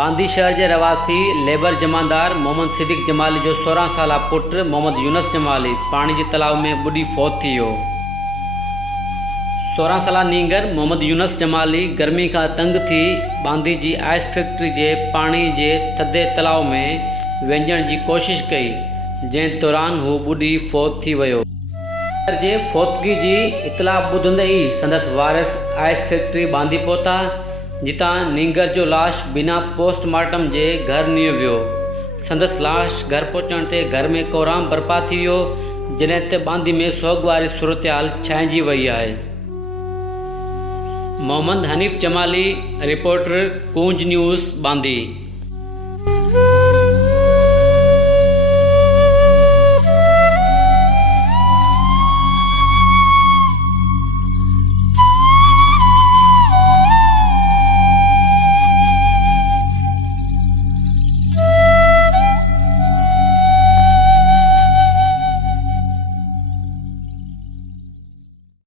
बांदी शहर के रवासी लेबर जमादार मोहम्मद सिद्दीक जमाली जो 16 साल पुट मोहम्मद यूनुस जमाली पानी के तालाब में बुडी फौत थी। 16 साल नींगर मोहम्मद यूनुस जमाली गर्मी का तंग थी बांदी जी आइस फैक्ट्री के पानी के थदे तालाब में वञण की कोशिश कई, जैं दौरान हू बुडी फौत थी वियो। जे फौतगी की इतला ॿुधंदे ई संदसि वारिस आइस फैक्ट्री बांदी पहुता, जितां नींगर जो लाश बिना पोस्टमार्टम के घर नियो वियो। संदसि लाश घर पहुंचण ते घर में कोहराम बर्पा थी वियो, जॾहिं ते बांदी में सोग वारी सूरतहाल छाइजी वई आहे। मोहम्मद हनीफ जमाली, रिपोर्टर, कूंज न्यूज़, बांदी।